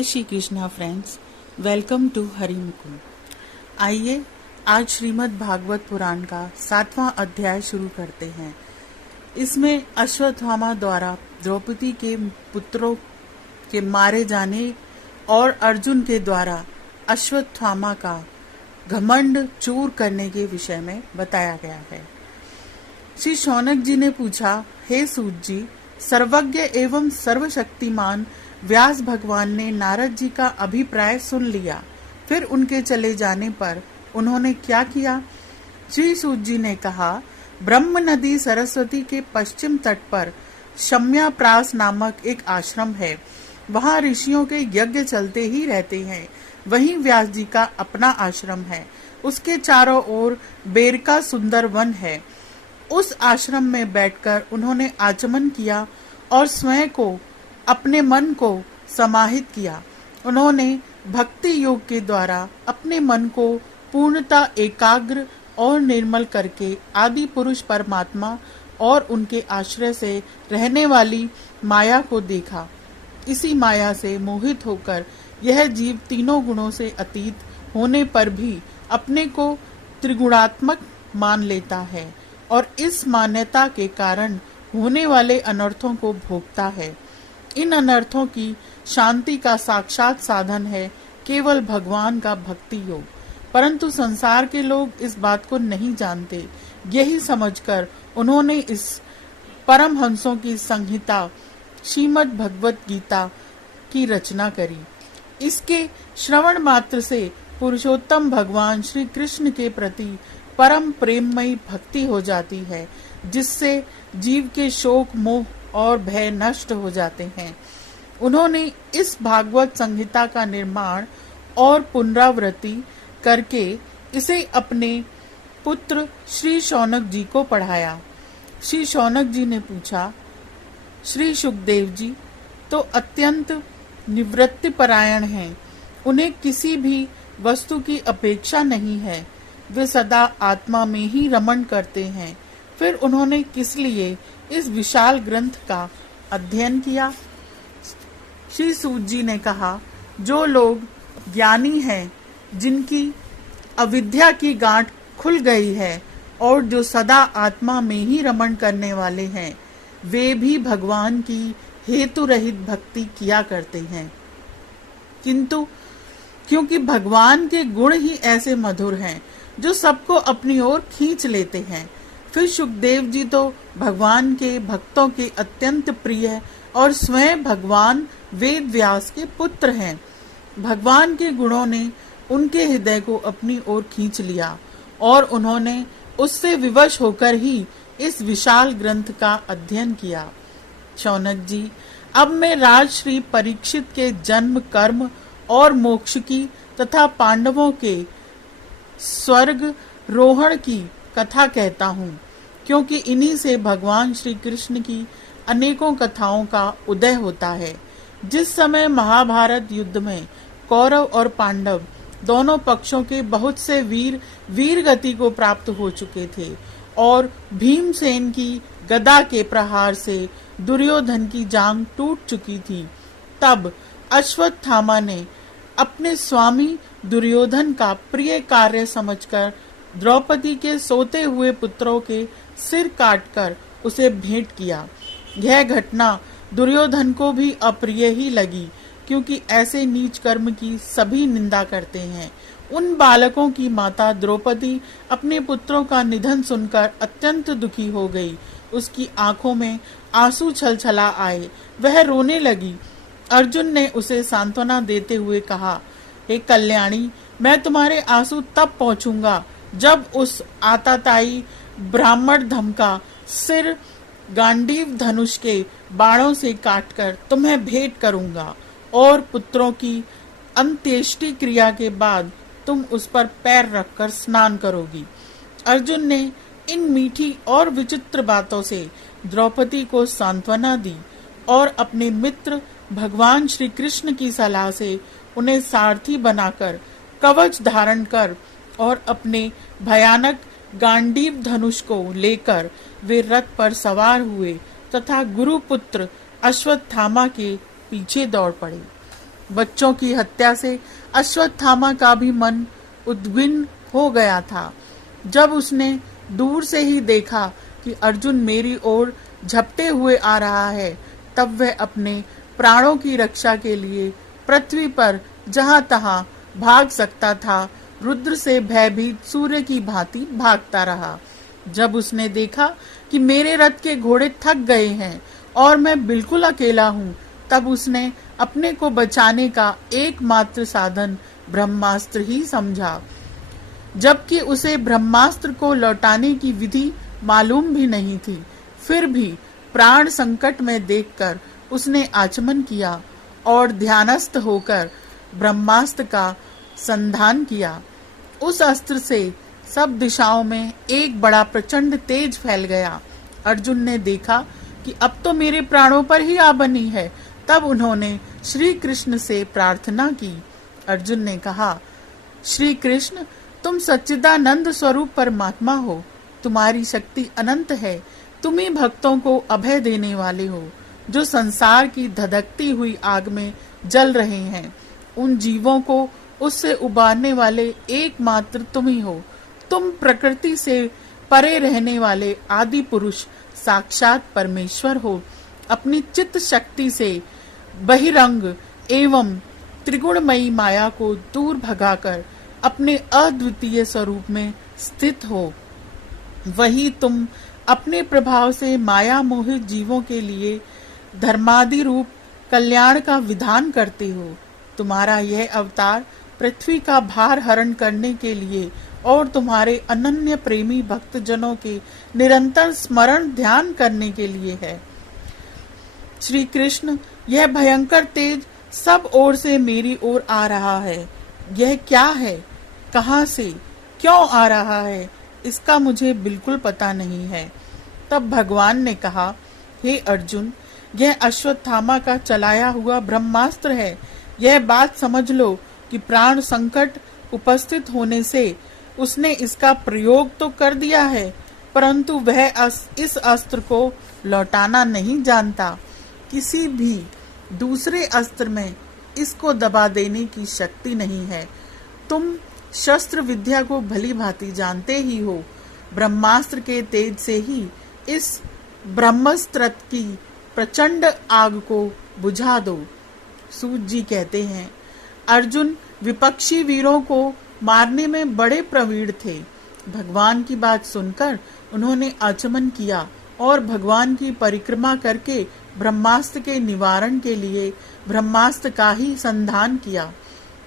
जय Shri Krishna friends, welcome to Hari Mukund. आइए आज श्रीमद् भागवत पुराण का 7वां अध्याय शुरू करते हैं। इसमें अश्वत्थामा द्वारा द्रौपदी के पुत्रों के मारे जाने और अर्जुन के द्वारा अश्वत्थामा का घमंड चूर करने के विषय में बताया गया है। श्री शौनक जी ने पूछा, हे सूत जी, सर्वज्ञ एवं सर्वशक्तिमान व्यास भगवान ने नारद जी का अभिप्राय सुन लिया, फिर उनके चले जाने पर उन्होंने क्या किया? श्री सूत जी ने कहा, ब्रह्म नदी सरस्वती के पश्चिम तट पर शम्याप्रास नामक एक आश्रम है। वहाँ ऋषियों के यज्ञ चलते ही रहते हैं। वहीं व्यास जी का अपना आश्रम है। उसके चारों ओर बेर का सुंदर वन है। उस आश्रम में बैठकर उन्होंने आचमन किया और स्वयं को, अपने मन को समाहित किया। उन्होंने भक्ति योग के द्वारा अपने मन को पूर्णता एकाग्र और निर्मल करके आदि पुरुष परमात्मा और उनके आश्रय से रहने वाली माया को देखा। इसी माया से मोहित होकर यह जीव तीनों गुणों से अतीत होने पर भी अपने को त्रिगुणात्मक मान लेता है और इस मान्यता के कारण होने वाले अनर्थों को भोगता है। इन अनर्थों की शांति का साक्षात साधन है केवल भगवान का भक्ति योग। परंतु संसार के लोग इस बात को नहीं जानते। यही समझकर उन्होंने इस परमहंसों की संहिता श्रीमद् भगवत गीता की रचना करी। इसके श्रवण मात्र से पुरुषोत्तम भगवान श्री कृष्ण के प्रति परम प्रेममयी भक्ति हो जाती है, जिससे जीव के शोक, मोह और भय नष्ट हो जाते हैं। उन्होंने इस भागवत संहिता का निर्माण और पुनरावृत्ति करके इसे अपने पुत्र श्री शौनक जी को पढ़ाया। श्री शौनक जी ने पूछा, श्री सुखदेव जी तो अत्यंत निवृत्ति परायण हैं। उन्हें किसी भी वस्तु की अपेक्षा नहीं है। वे सदा आत्मा में ही रमण करते हैं। फिर उन्होंने किस लिए इस विशाल ग्रंथ का अध्ययन किया? श्री सूत जी ने कहा, जो लोग ज्ञानी हैं, जिनकी अविद्या की गांठ खुल गई है और जो सदा आत्मा में ही रमण करने वाले हैं, वे भी भगवान की हेतु रहित भक्ति किया करते हैं। किंतु क्योंकि भगवान के गुण ही ऐसे मधुर हैं जो सबको अपनी ओर खींच लेते हैं। फिर सुखदेव जी तो भगवान के भक्तों के अत्यंत प्रिय और स्वयं भगवान वेद व्यास के पुत्र हैं। भगवान के गुणों ने उनके हृदय को अपनी ओर खींच लिया और उन्होंने उससे विवश होकर ही इस विशाल ग्रंथ का अध्ययन किया। शौनक जी, अब मैं राजश्री परीक्षित के जन्म, कर्म और मोक्ष की तथा पांडवों के स्वर्ग रोहण की कथा कहता हूँ, क्योंकि इन्हीं से भगवान श्री कृष्ण की अनेकों कथाओं का उदय होता है। जिस समय महाभारत युद्ध में कौरव और पांडव दोनों पक्षों के बहुत से वीर गति को प्राप्त हो चुके थे और भीमसेन की गदा के प्रहार से दुर्योधन की जांघ टूट चुकी थी, तब अश्वत्थामा ने अपने स्वामी दुर्योधन का प्रिय कार्य समझकर द्रौपदी के सोते हुए पुत्रों के सिर काटकर उसे भेंट किया। यह घटना दुर्योधन को भी अप्रिय ही लगी, क्योंकि ऐसे नीच कर्म की सभी निंदा करते हैं। उन बालकों की माता द्रौपदी अपने पुत्रों का निधन सुनकर अत्यंत दुखी हो गई। उसकी आंखों में आंसू छलछला आए। वह रोने लगी। अर्जुन ने उसे सांत्वना देते हुए कहा, हे कल्याणी, मैं तुम्हारे आंसू तब पहुंचूंगा जब उस आताताई ब्राह्मण धम का सिर गांडीव धनुष के बाणों से काटकर तुम्हें भेंट करूंगा और पुत्रों की अंत्येष्टि क्रिया के बाद तुम उस पर पैर रखकर स्नान करोगी। अर्जुन ने इन मीठी और विचित्र बातों से द्रौपदी को सांत्वना दी और अपने मित्र भगवान श्री कृष्ण की सलाह से उन्हें सारथी बनाकर कवच धारण कर और अपने भयानक गांडीव धनुष को लेकर वे रथ पर सवार हुए तथा गुरुपुत्र अश्वत्थामा के पीछे दौड़ पड़े। बच्चों की हत्या से अश्वत्थामा का भी मन उद्विग्न हो गया था। जब उसने दूर से ही देखा कि अर्जुन मेरी ओर झपटे हुए आ रहा है, तब वह अपने प्राणों की रक्षा के लिए पृथ्वी पर जहां तहां भाग सकता था, रुद्र से भयभीत सूर्य की भांति भागता रहा। जब उसने देखा कि मेरे रथ के घोड़े थक गए हैं और मैं बिल्कुल अकेला हूँ, तब उसने अपने को बचाने का एकमात्र साधन ब्रह्मास्त्र ही समझा। जबकि उसे ब्रह्मास्त्र को लौटाने की विधि मालूम भी नहीं थी, फिर भी प्राण संकट में देखकर उसने आचमन किया और ध्यानस्थ होकर ब्रह्मास्त्र का संधान किया। उस अस्त्र से सब दिशाओं में एक बड़ा प्रचंड तेज फैल गया। अर्जुन ने देखा कि अब तो मेरे प्राणों पर ही आ बनी है। तब उन्होंने श्री कृष्ण से प्रार्थना की। अर्जुन ने कहा, श्री कृष्ण, तुम सच्चिदानंद स्वरूप परमात्मा हो, तुम्हारी शक्ति अनंत है। तुम ही भक्तों को अभय देने वाले हो, जो संसार की धधकती हुई आग में जल रहे हैं। उन जीवों को उससे उबारने वाले एकमात्र तुम ही हो। तुम प्रकृति से परे रहने वाले आदि पुरुष साक्षात परमेश्वर हो। अपनी चित्त शक्ति से बहिरंग एवं त्रिगुणमयी माया को दूर भगाकर अपने अद्वितीय स्वरूप में स्थित हो। वही तुम अपने प्रभाव से माया मोहित जीवों के लिए धर्मादि रूप कल्याण का विधान करते हो। तुम्हारा यह अवतार पृथ्वी का भार हरण करने के लिए और तुम्हारे अनन्य प्रेमी भक्तजनों के निरंतर स्मरण ध्यान करने के लिए है। श्री कृष्ण, यह भयंकर तेज सब ओर से मेरी ओर आ रहा है। यह क्या है, कहां से, क्यों आ रहा है, इसका मुझे बिल्कुल पता नहीं है। तब भगवान ने कहा, हे अर्जुन, यह अश्वत्थामा का चलाया हुआ ब्रह्मास्त्र है। यह बात समझ लो कि प्राण संकट उपस्थित होने से उसने इसका प्रयोग तो कर दिया है, परंतु वह इस अस्त्र को लौटाना नहीं जानता। किसी भी दूसरे अस्त्र में इसको दबा देने की शक्ति नहीं है। तुम शस्त्र विद्या को भली भांति जानते ही हो। ब्रह्मास्त्र के तेज से ही इस ब्रह्मस्त्र की प्रचंड आग को बुझा दो। सूत जी कहते हैं, अर्जुन विपक्षी वीरों को मारने में बड़े प्रवीण थे। भगवान की बात सुनकर उन्होंने आचमन किया और भगवान की परिक्रमा करके ब्रह्मास्त्र के निवारण के लिए ब्रह्मास्त्र का ही संधान किया।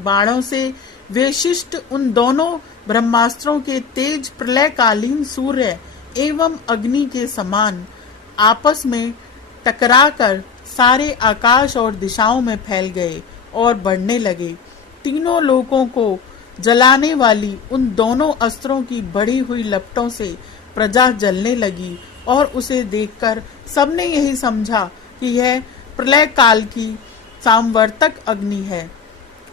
बाणों से वेशिष्ट उन दोनों ब्रह्मास्त्रों के तेज प्रलयकालीन सूर्य एवं अग्नि के समान आपस में टकराकर सारे आकाश और दिशाओं में फैल गए और बढ़ने लगे। तीनों लोकों को जलाने वाली उन दोनों अस्त्रों की बढ़ी हुई लपटों से प्रजा जलने लगी और उसे देखकर सबने यही समझा कि यह प्रलय काल की सामवर्तक अग्नि है।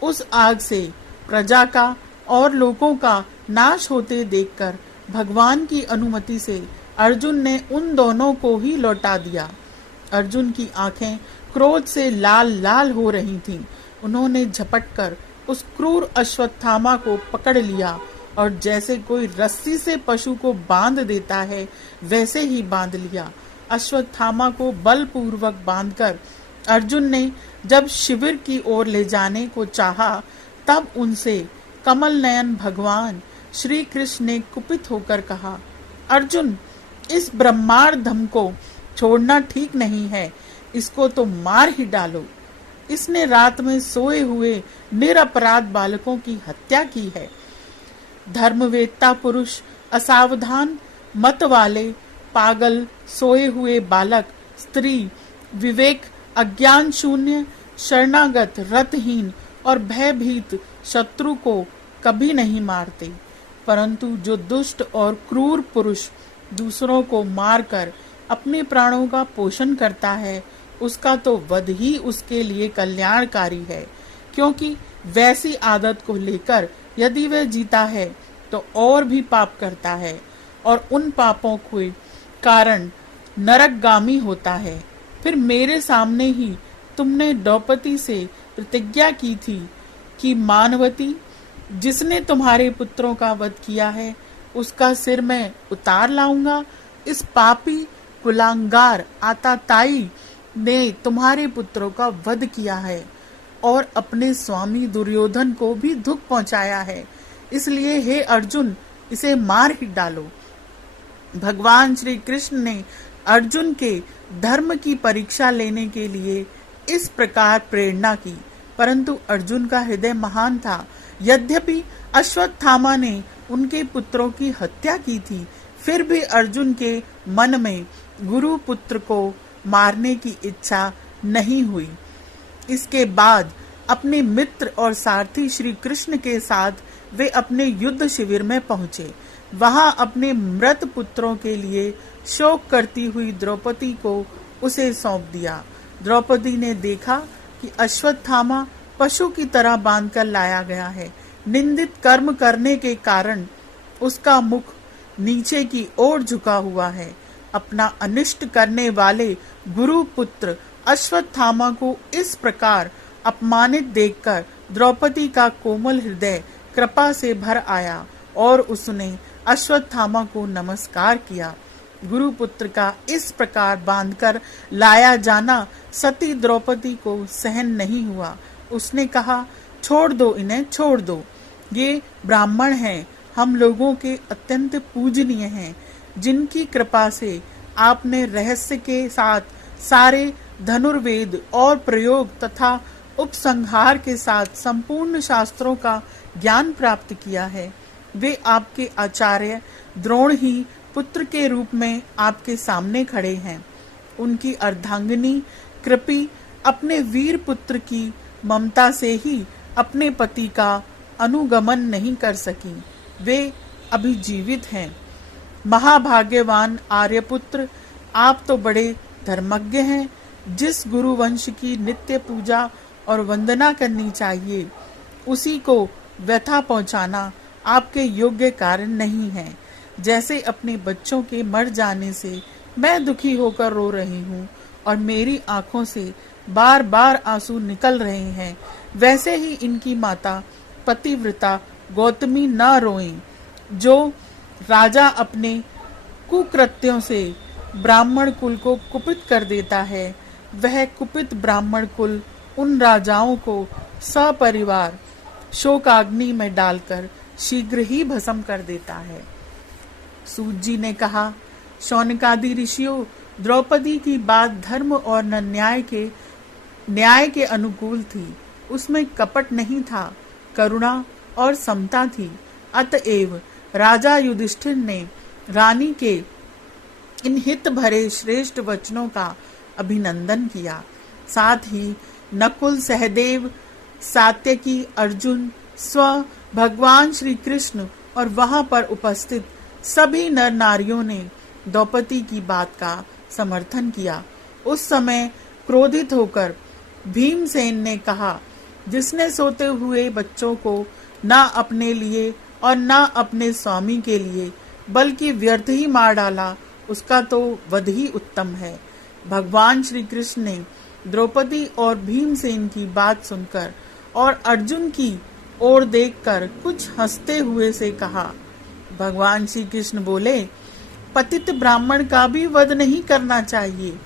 उस आग से प्रजा का और लोगों का नाश होते देखकर भगवान की अनुमति से अर्जुन ने उन दोनों को ही लौटा दिया। अर्जुन की आंखें क्रोध से लाल लाल हो रही थीं। उन्होंने झपटकर उस क्रूर अश्वत्थामा को पकड़ लिया और जैसे कोई रस्सी से पशु को बांध देता है वैसे ही बांध लिया। अश्वत्थामा को बलपूर्वक बांधकर अर्जुन ने जब शिविर की ओर ले जाने को चाहा, तब उनसे कमल नयन भगवान श्री कृष्ण ने कुपित होकर कहा, अर्जुन, इस ब्रह्मांडधम को छोड़ना ठीक नहीं है, इसको तो मार ही डालो। इसने रात में सोए हुए निरपराध बालकों की हत्या की है। धर्मवेत्ता पुरुष, असावधान मत वाले, पागल, सोए हुए बालक, स्त्री, विवेक अज्ञान शून्य, शरणागत, रतहीन और भयभीत शत्रु को कभी नहीं मारते, परंतु जो दुष्ट और क्रूर पुरुष दूसरों को मारकर अपने प्राणों का पोषण करता है, उसका तो वध ही उसके लिए कल्याणकारी है, क्योंकि वैसी आदत को लेकर यदि वह जीता है तो और भी पाप करता है और उन पापों के कारण नरकगामी होता है। फिर मेरे सामने ही तुमने द्रौपदी से प्रतिज्ञा की थी कि मानवती, जिसने तुम्हारे पुत्रों का वध किया है, उसका सिर मैं उतार लाऊंगा। इस पापी कुलांगार आताताई ने तुम्हारे पुत्रों का वध किया है और अपने स्वामी दुर्योधन को भी दुख पहुंचाया है, इसलिए हे अर्जुन, इसे मार ही डालो। भगवान श्री कृष्ण ने अर्जुन के धर्म की परीक्षा लेने के लिए इस प्रकार प्रेरणा की, परंतु अर्जुन का हृदय महान था। यद्यपि अश्वत्थामा ने उनके पुत्रों की हत्या की थी, फिर भी अर्जुन के मन में गुरु पुत्र को मारने की इच्छा नहीं हुई। इसके बाद अपने मित्र और सारथी श्री कृष्ण के साथ वे अपने युद्ध शिविर में पहुंचे। वहां अपने मृत पुत्रों के लिए शोक करती हुई द्रौपदी को उसे सौंप दिया। द्रौपदी ने देखा कि अश्वत्थामा पशु की तरह बांधकर लाया गया है। निंदित कर्म करने के कारण उसका मुख नीचे की ओर झुका हुआ है। अपना अनिष्ट करने वाले गुरु पुत्र अश्वत्थामा को इस प्रकार अपमानित देखकर द्रौपदी का कोमल हृदय कृपा से भर आया और उसने अश्वत्थामा को नमस्कार किया। गुरु पुत्र का इस प्रकार बांधकर लाया जाना सती द्रौपदी को सहन नहीं हुआ। उसने कहा, छोड़ दो इन्हें, छोड़ दो। ये ब्राह्मण हैं, हम लोगों के अत्यंत पूजनीय हैं, जिनकी कृपा से आपने रहस्य के साथ सारे धनुर्वेद और प्रयोग तथा उपसंहार के साथ संपूर्ण शास्त्रों का ज्ञान प्राप्त किया है। वे आपके आचार्य द्रोण ही पुत्र के रूप में आपके सामने खड़े हैं। उनकी अर्धांगिनी कृपी अपने वीर पुत्र की ममता से ही अपने पति का अनुगमन नहीं कर सकी। वे अभी जीवित हैं। महाभाग्यवान आर्यपुत्र, आप तो बड़े धर्मज्ञ हैं। जिस गुरु वंश की नित्य पूजा और वंदना करनी चाहिए, उसी को व्यथा पहुंचाना आपके योग्य कारण नहीं है। जैसे अपने बच्चों के मर जाने से मैं दुखी होकर रो रही हूँ और मेरी आंखों से बार बार आंसू निकल रहे हैं, वैसे ही इनकी माता पतिव्रता गौतमी न रोएं। जो राजा अपने कुकृत्यों से ब्राह्मण कुल को कुपित कर देता है, वह कुपित ब्राह्मण कुल उन राजाओं को सपरिवार शोकाग्नि में डालकर शीघ्र ही भस्म कर देता है। सूत जी ने कहा, शौनकादि ऋषियों, द्रौपदी की बात धर्म और न्याय के अनुकूल थी। उसमें कपट नहीं था, करुणा और समता थी। अतएव राजा युधिष्ठिर ने रानी के इन हित भरे श्रेष्ठ वचनों का अभिनंदन किया। साथ ही नकुल, सहदेव, सात्यकी, अर्जुन, स्व भगवान श्री कृष्ण और वहां पर उपस्थित सभी नर नारियों ने द्रौपदी की बात का समर्थन किया। उस समय क्रोधित होकर भीमसेन ने कहा, जिसने सोते हुए बच्चों को ना अपने लिए और ना अपने स्वामी के लिए बल्कि व्यर्थ ही मार डाला, उसका तो वध ही उत्तम है। भगवान श्री कृष्ण ने द्रौपदी और भीमसेन की बात सुनकर और अर्जुन की ओर देखकर कुछ हंसते हुए से कहा। भगवान श्री कृष्ण बोले, पतित ब्राह्मण का भी वध नहीं करना चाहिए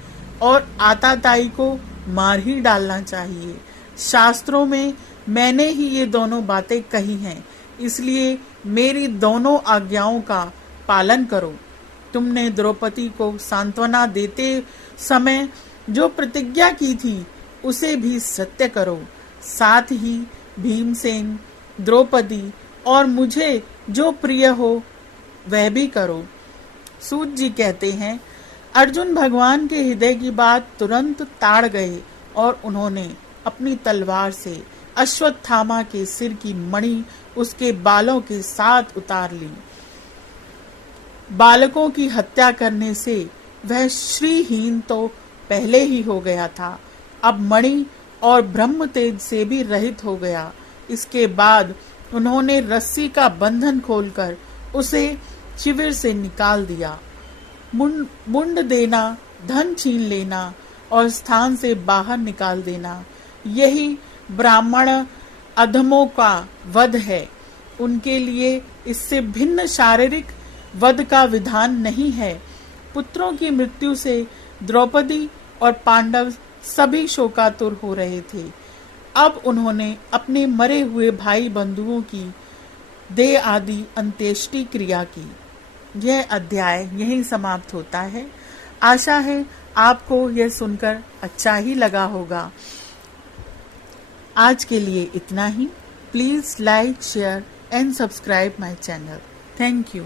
और आताताई को मार ही डालना चाहिए। शास्त्रों में मैंने ही ये दोनों बातें कही हैं, इसलिए मेरी दोनों आज्ञाओं का पालन करो। तुमने द्रौपदी को सांत्वना देते समय जो प्रतिज्ञा की थी, उसे भी सत्य करो। साथ ही भीमसेन, द्रौपदी और मुझे जो प्रिय हो वह भी करो। सूत जी कहते हैं, अर्जुन भगवान के हृदय की बात तुरंत ताड़ गए और उन्होंने अपनी तलवार से अश्वत्थामा के सिर की मणि उसके बालों के साथ उतार ली। बालकों की हत्या करने से वह श्रीहीन तो पहले ही हो गया था, अब मणि और ब्रह्म तेज से भी रहित हो गया। इसके बाद उन्होंने रस्सी का बंधन खोलकर उसे शिविर से निकाल दिया। मुंड देना, धन छीन लेना और स्थान से बाहर निकाल देना, यही ब्राह्मण अधमों का वध है। उनके लिए इससे भिन्न शारीरिक वध का विधान नहीं है। पुत्रों की मृत्यु से द्रौपदी और पांडव सभी शोकातुर हो रहे थे। अब उन्होंने अपने मरे हुए भाई बंधुओं की देह आदि अंत्येष्टि क्रिया की। यह अध्याय यहीं समाप्त होता है। आशा है आपको यह सुनकर अच्छा ही लगा होगा। आज के लिए इतना ही। Please like, share and subscribe my channel. Thank you.